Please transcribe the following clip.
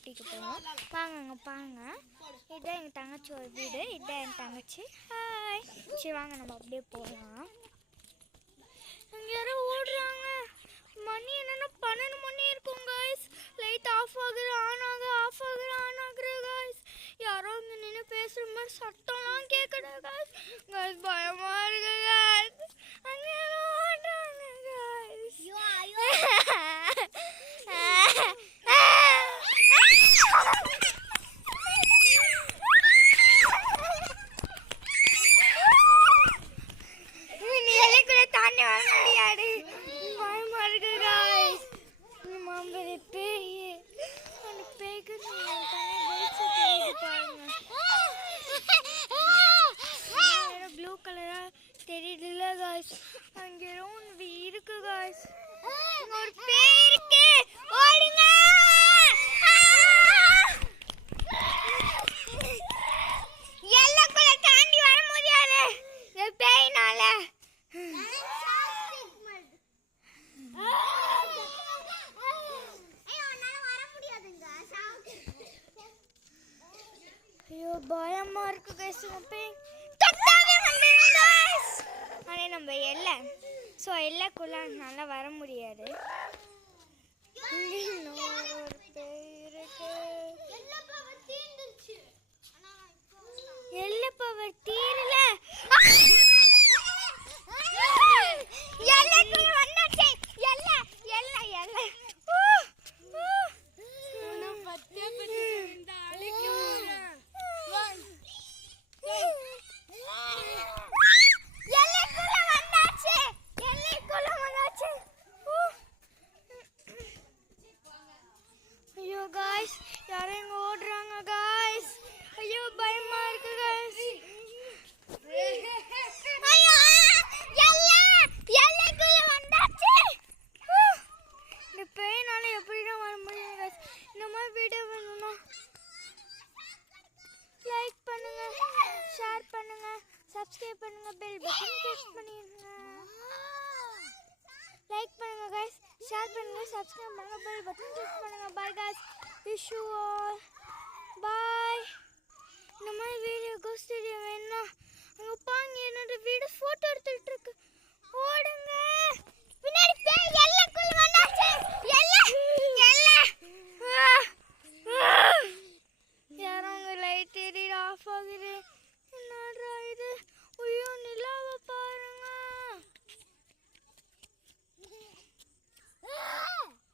போட்டிக்கு போகணும். வாங்க பாருங்க, இதுதான் எங்கள் தங்கச்சி ஒரு வீடு. இதுதான் என் தங்கச்சி. ஹாய். சரி வாங்க நம்ம அப்படியே போகலாம். இங்கே யாரும் ஓடுறாங்க. மணி என்னென்னா 12 மணி இருக்கும் காய்ஸ். லைட் ஆஃப் ஆகுது, ஆன் ஆகுது, ஆஃப் ஆகுது, ஆன் ஆகுது காய்ஸ். யாரோ இங்கே நின்று பேசுகிற மாதிரி சத்தம்லாம் கேட்குது காய்ஸ். காய்ஸ் பயமாக இருக்கு காய்ஸ். அங்கே யாரும் ஓடுறாங்க காய்ஸ். நீ எல்லைக்குள்ளே தாண்டி வர முடியாது. பயமா இருக்கு காய்ஸ். மாம்பழ பேய், அந்த பேய்க்கு ப்ளூ கலரா தெரியுதுல்ல காய்ஸ். அங்கே ஒன்று இருக்கு காய்ஸ். ஒரு பேய் இருக்கு, ஓடுங்க. எல்லைக்குள்ள தாண்டி வர முடியாது இந்த பேயினால. ஐயோ பயமா இருக்கு கைஸ். ஆனால் நம்ம எல்லை, ஸோ எல்லைக்குள்ள நல்லா வர முடியாது. ஒரு பேய் இருக்கு. எல்லை பவர் தீரல. எல்லைக்குள்ள வந்தாச்சு. எல்லை எல்லை எல்லை. ஐயோ காய்ஸ், யாரும் இங்க ஓடுறாங்க காய்ஸ். ஐயோ பயமா இருக்கு காய்ஸ். ஐயோ எல்லைக்குள்ள வந்தாச்சு. இந்த பேயினால எப்படிதான் வர முடியும் காய்ஸ். இந்த மாதிரி வீடியோ வேணும்னா லைக் பண்ணுங்க, ஷேர் பண்ணுங்க, சப்ஸ்கிரைப் பண்ணுங்க, பெல் பட்டன் பிரஸ் பண்ணிடுங்க. லைக் பண்ணுங்க गाइस, ஷேர் பண்ணுங்க, சப்ஸ்கிரைப் பண்ணுங்க, பெல் பட்டன் கிளிக் பண்ணுங்க. Bye guys, wish you all bye. இந்த மாதிரி வீடியோ கோஸ்ட் வீடியோ வேணும்னா அங்க பாங்க, என்னோட வீடியோ போட்டோ எடுத்துட்டு இருக்கு. ஓடுங்க. பின்னாடி பேய் எல்லைக்குள்ள